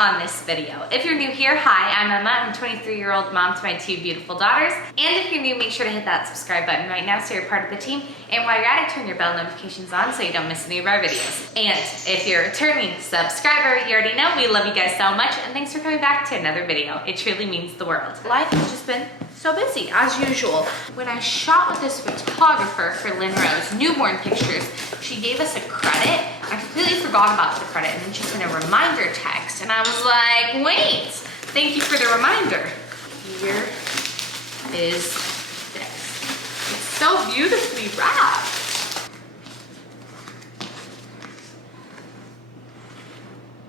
on this video. If you're new here, hi, I'm Emma. I'm a 23-year-old mom to my 2 beautiful daughters. And if you're new, make sure to hit that subscribe button right now so you're part of the team. And while you're at it, turn your bell notifications on so you don't miss any of our videos. And if you're a returning subscriber, you already know we love you guys so much, and thanks for coming back to another video. It truly means the world. Life has just been so busy, as usual. When I shot with this photographer for Lynn Rowe's newborn pictures, she gave us a credit. I completely forgot about the credit, and then she sent a reminder text, and I was like, wait, thank you for the reminder. Here is this. It's so beautifully wrapped.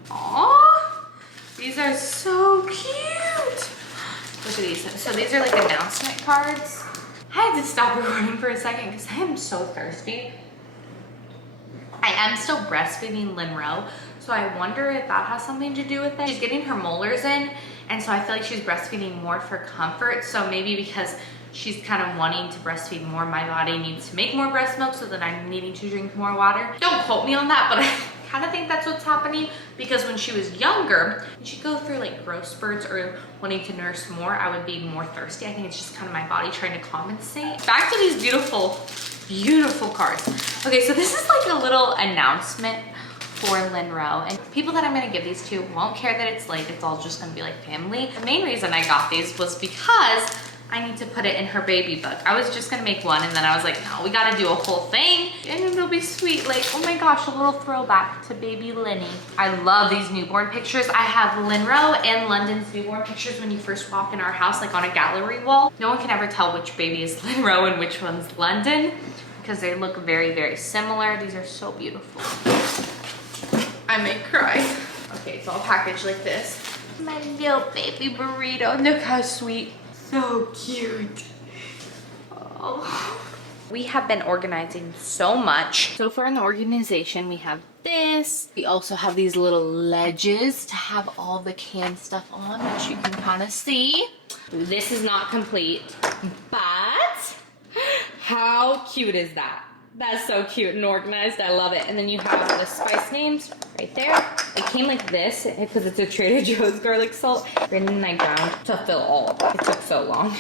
Aww, these are so cute. Look at these. So these are like announcement cards. I had to stop recording for a second because I am so thirsty. I am still breastfeeding Lynn Rowe, so I wonder if that has something to do with it. She's getting her molars in, and so I feel like she's breastfeeding more for comfort. So maybe because she's kind of wanting to breastfeed more, my body needs to make more breast milk, so that I'm needing to drink more water. Don't quote me on that, but I kind of think that's what's happening, because when she was younger, when she'd go through like growth spurts or wanting to nurse more, I would be more thirsty. I think it's just kind of my body trying to compensate. Back to these beautiful cards. Okay, so this is like a little announcement for Lynn Rowe, and people that I'm gonna give these to won't care that it's late. It's all just gonna be like family. The main reason I got these was because I need to put it in her baby book. I was just gonna make one, and then I was like, no, we gotta do a whole thing, and it'll be sweet. Like, oh my gosh, a little throwback to baby Linny. I love these newborn pictures. I have Lynn Rowe and London's newborn pictures when you first walk in our house, like on a gallery wall. No one can ever tell which baby is Lynn Rowe and which one's London, because they look very, very similar. These are so beautiful. I may cry. Okay, it's all packaged like this. My little baby burrito, look how sweet. So cute. Oh. We have been organizing so much. So for an organization, we have this. We also have these little ledges to have all the canned stuff on, which you can kind of see. This is not complete, but how cute is that? That's so cute and organized. I love it. And then you have the spice names right there. It came like this because it's a Trader Joe's garlic salt. And then I ground to fill all. It took so long.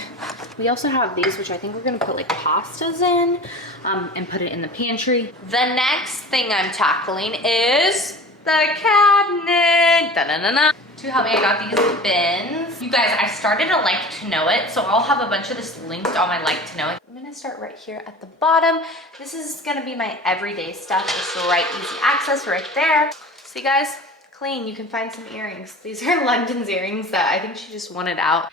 We also have these, which I think we're gonna put like pastas in and put it in the pantry. The next thing I'm tackling is the cabinet. Da-na-na-na. To help me, I got these bins. You guys, I started a Like to Know It, so I'll have a bunch of this linked on my Like to Know It. I'm gonna start right here at the bottom. This is gonna be my everyday stuff. Just right, easy access right there. See guys, clean, you can find some earrings. These are London's earrings that I think she just wanted out.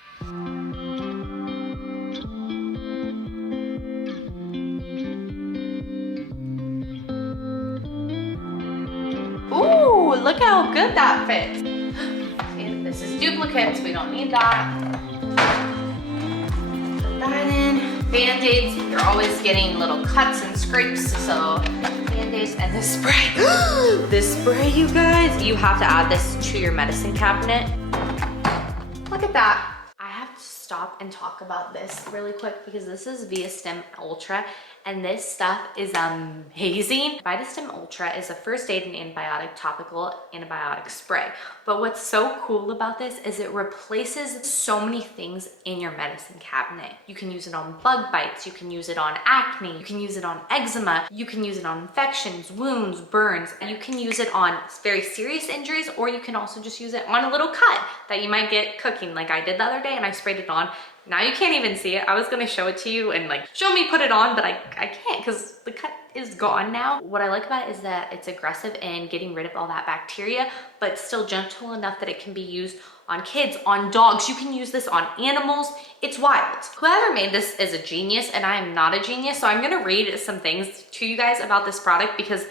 Ooh, look how good that fits. And this is duplicates, we don't need that. Put that in. Band-aids, you're always getting little cuts and scrapes, so Band-aids and this spray. This spray, you guys, you have to add this to your medicine cabinet. Look at that. I have to stop and talk about this really quick because this is VITASTEM Ultra, and this stuff is amazing. VITASTEM Ultra is a first aid and antibiotic topical antibiotic spray. But what's so cool about this is it replaces so many things in your medicine cabinet. You can use it on bug bites, you can use it on acne, you can use it on eczema, you can use it on infections, wounds, burns. You can use it on very serious injuries, or you can also just use it on a little cut that you might get cooking, like I did the other day, and I sprayed it on. Now you can't even see it. I was gonna show it to you and like show me put it on, but I can't because the cut is gone now. What I like about it is that it's aggressive in getting rid of all that bacteria, but still gentle enough that it can be used on kids, on dogs. You can use this on animals. It's wild. Whoever made this is a genius, and I am not a genius, so I'm gonna read some things to you guys about this product because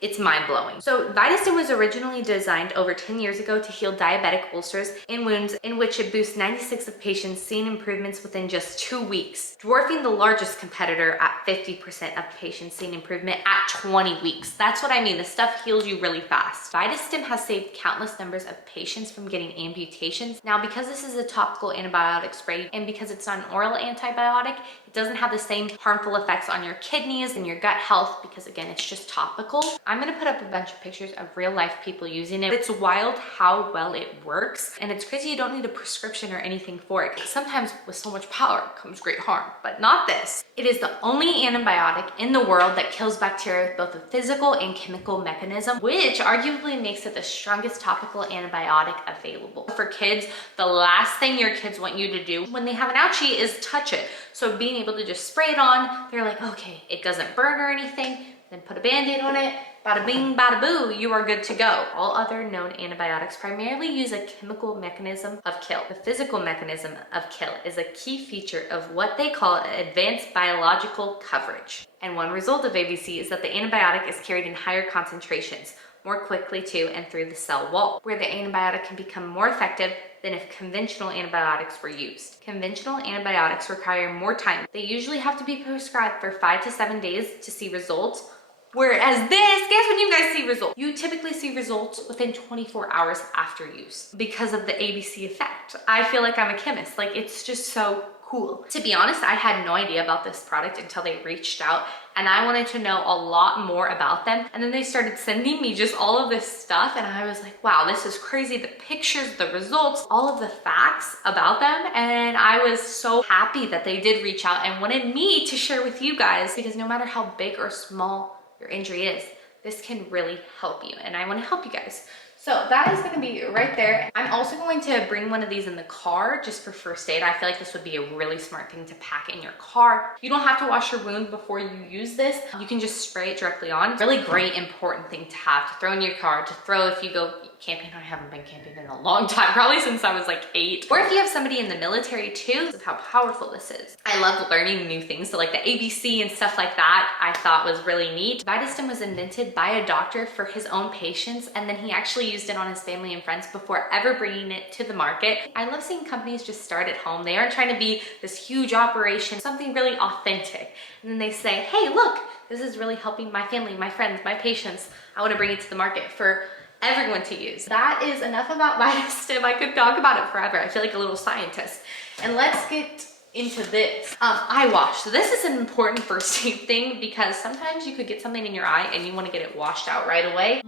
it's mind-blowing. So VITASTEM was originally designed over 10 years ago to heal diabetic ulcers and wounds, in which it boosts 96% of patients seeing improvements within just 2 weeks, dwarfing the largest competitor at 50% of patients seeing improvement at 20 weeks. That's what I mean. This stuff heals you really fast. VITASTEM has saved countless numbers of patients from getting amputations. Now, because this is a topical antibiotic spray and because it's not an oral antibiotic, doesn't have the same harmful effects on your kidneys and your gut health because again, it's just topical. I'm gonna put up a bunch of pictures of real life people using it. It's wild how well it works. And it's crazy you don't need a prescription or anything for it. Sometimes with so much power comes great harm, but not this. It is the only antibiotic in the world that kills bacteria with both a physical and chemical mechanism, which arguably makes it the strongest topical antibiotic available. For kids, the last thing your kids want you to do when they have an ouchie is touch it. So being able to just spray it on, they're like, okay, it doesn't burn or anything, then put a Band-Aid on it, bada bing, bada boo, you are good to go. All other known antibiotics primarily use a chemical mechanism of kill. The physical mechanism of kill is a key feature of what they call advanced biological coverage. And one result of ABC is that the antibiotic is carried in higher concentrations, more quickly to and through the cell wall, where the antibiotic can become more effective than if conventional antibiotics were used. Conventional antibiotics require more time. They usually have to be prescribed for 5 to 7 days to see results, whereas this, guess when you guys see results? You typically see results within 24 hours after use because of the ABC effect. I feel like I'm a chemist. Like, it's just so cool. To be honest, I had no idea about this product until they reached out and I wanted to know a lot more about them. And then they started sending me just all of this stuff and I was like, wow, this is crazy. The pictures, the results, all of the facts about them. And I was so happy that they did reach out and wanted me to share with you guys, because no matter how big or small your injury is, this can really help you. And I want to help you guys. So that is going to be right there. I'm also going to bring one of these in the car just for first aid. I feel like this would be a really smart thing to pack in your car. You don't have to wash your wound before you use this. You can just spray it directly on. Really great, important thing to have to throw in your car, to throw if you go camping. I haven't been camping in a long time, probably since I was like 8. Or if you have somebody in the military too, this is how powerful this is. I love learning new things. So like the ABC and stuff like that, I thought was really neat. VITASTEM was invented by a doctor for his own patients, and then he actually used it on his family and friends before ever bringing it to the market. I love seeing companies just start at home. They aren't trying to be this huge operation, something really authentic. And then they say, hey, look, this is really helping my family, my friends, my patients. I want to bring it to the market for everyone to use. That is enough about VITASTEM. I could talk about it forever. I feel like a little scientist. And let's get into this. Eye wash. So this is an important first aid thing because sometimes you could get something in your eye and you want to get it washed out right away.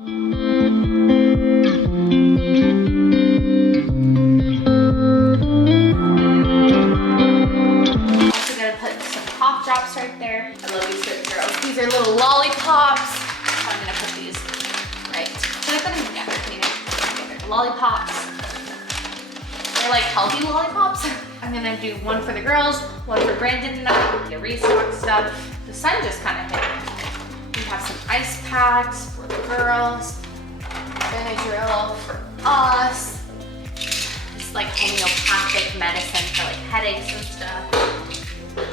Also gonna put some cough drops right there. I love these certain girls. These are little lollipops. I'm gonna put these right. Should I put them together? Lollipops. They're like healthy lollipops. I'm gonna do one for the girls, one for Brandon and I. The restock stuff. The sun just kind of hit. We have some ice packs for the girls. Benadryl for us. It's like homeopathic medicine for like headaches and stuff.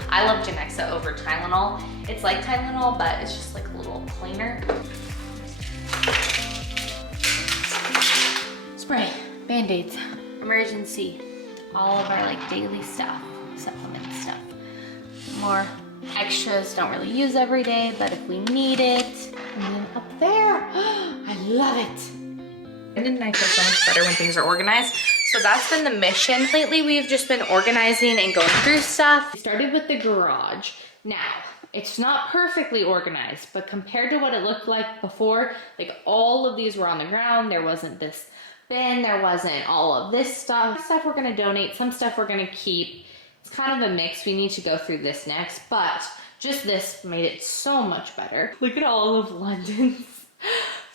I love Genexa over Tylenol. It's like Tylenol, but it's just like a little cleaner. Spray, Band-Aids, emergency, all of our like daily stuff, supplement stuff. More extras, don't really use every day, but if we need it. And then up there, I love it. Brandon and I feel so much better when things are organized. So that's been the mission. Lately, we've just been organizing and going through stuff. We started with the garage. Now, it's not perfectly organized, but compared to what it looked like before, like all of these were on the ground. There wasn't this bin, there wasn't all of this stuff. Some stuff we're gonna donate, some stuff we're gonna keep. It's kind of a mix. We need to go through this next, but just this made it so much better. Look at all of London's,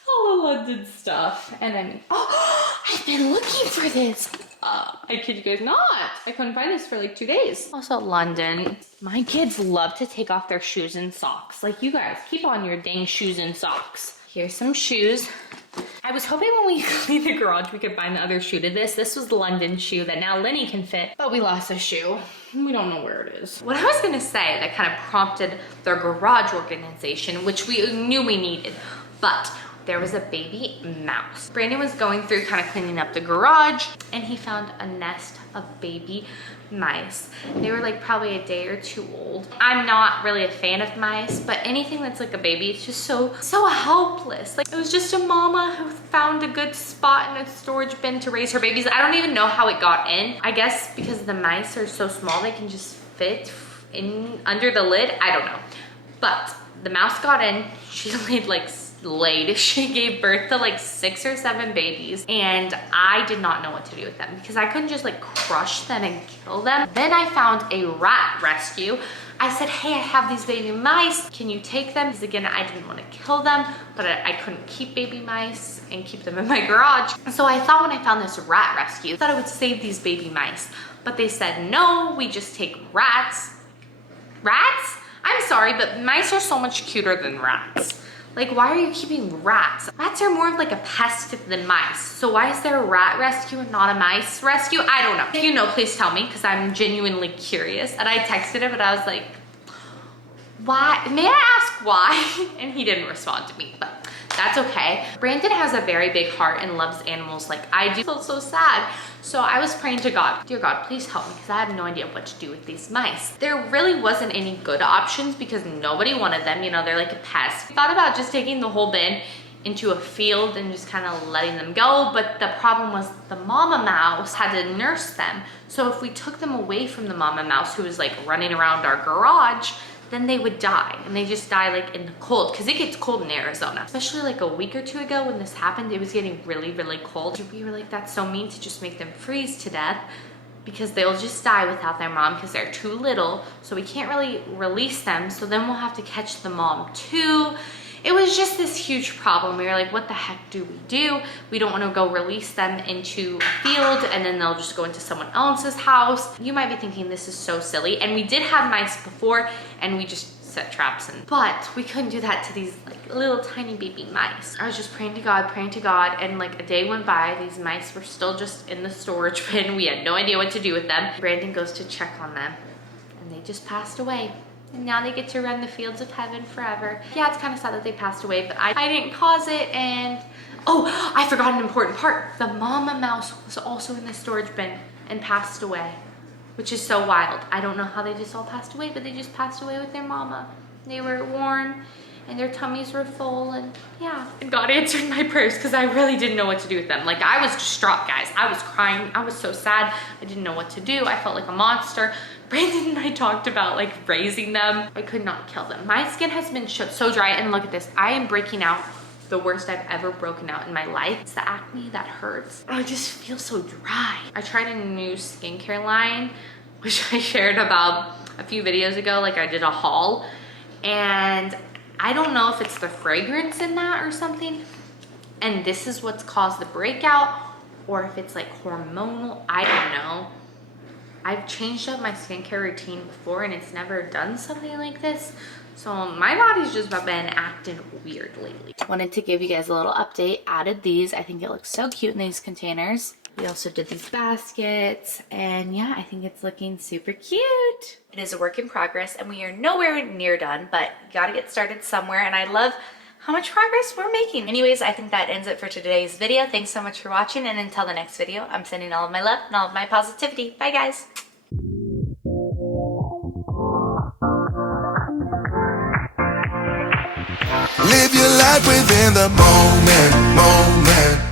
all of London's stuff. And I mean, oh, I've been looking for this. I kid you guys not. I couldn't find this for like 2 days. Also London. My kids love to take off their shoes and socks. Like, you guys, keep on your dang shoes and socks. Here's some shoes. I was hoping when we clean the garage we could find the other shoe to this. This was the London shoe that now Lenny can fit, but we lost a shoe. We don't know where it is. What I was gonna say that kind of prompted their garage organization, which we knew we needed, but there was a baby mouse. Brandon was going through kind of cleaning up the garage and he found a nest of baby mice. They were like probably a day or 2 old. I'm not really a fan of mice, but anything that's like a baby, it's just so helpless. Like, it was just a mama who found a good spot in a storage bin to raise her babies. I don't even know how it got in. I guess because the mice are so small, they can just fit in under the lid. I don't know. But the mouse got in. She she gave birth to like 6 or 7 babies, and I did not know what to do with them because I couldn't just like crush them and kill them. Then I found a rat rescue. I said, hey, I have these baby mice. Can you take them? Because again, I didn't want to kill them, but I couldn't keep baby mice and keep them in my garage. So I thought when I found this rat rescue, I thought I would save these baby mice. But they said, no, we just take rats. Rats? I'm sorry, but mice are so much cuter than rats. Like, why are you keeping rats? Rats are more of like a pest than mice. So why is there a rat rescue and not a mice rescue? I don't know. If you know, please tell me, because I'm genuinely curious. And I texted him and I was like, why? May I ask why? And he didn't respond to me, but that's okay. Brandon has a very big heart and loves animals like I do. I feel so sad. So I was praying to God, dear God, please help me, because I have no idea what to do with these mice. There really wasn't any good options because nobody wanted them. You know, they're like a pest. I thought about just taking the whole bin into a field and just kind of letting them go, but the problem was the mama mouse had to nurse them. So if we took them away from the mama mouse who was like running around our garage, then they would die, and they just die like in the cold, because it gets cold in Arizona. Especially like a week or 2 ago when this happened, it was getting really, really cold. We were like, that's so mean to just make them freeze to death, because they'll just die without their mom because they're too little. So we can't really release them. So then we'll have to catch the mom too. It was just this huge problem. We were like, what the heck do we do? We don't want to go release them into a field and then they'll just go into someone else's house. You might be thinking this is so silly. And we did have mice before and we just set traps in. But we couldn't do that to these like little tiny baby mice. I was just praying to God, and like a day went by. These mice were still just in the storage bin. We had no idea what to do with them. Brandon goes to check on them and they just passed away. And now they get to run the fields of heaven forever. Yeah, it's kind of sad that they passed away, but I didn't cause it. And oh, I forgot an important part. The mama mouse was also in the storage bin and passed away, which is so wild. I don't know how they just all passed away, but they just passed away with their mama. They were warm and their tummies were full, and yeah. And God answered my prayers because I really didn't know what to do with them. Like, I was distraught, guys. I was crying. I was so sad. I didn't know what to do. I felt like a monster. Brandon and I talked about like raising them. I could not kill them. My skin has been so dry, and look at this. I am breaking out the worst I've ever broken out in my life. It's the acne that hurts. I just feel so dry. I tried a new skincare line, which I shared about a few videos ago. Like, I did a haul, and I don't know if it's the fragrance in that or something, and this is what's caused the breakout, or if it's like hormonal. I don't know. I've changed up my skincare routine before and it's never done something like this. So my body's just been acting weird lately. Wanted to give you guys a little update. Added these. I think it looks so cute in these containers. We also did these baskets, and yeah, I think it's looking super cute. It is a work in progress and we are nowhere near done, but you gotta get started somewhere, and I love how much progress we're making. Anyways, I think that ends it for today's video. Thanks so much for watching, and until the next video, I'm sending all of my love and all of my positivity. Bye, guys. Live your life within the moment.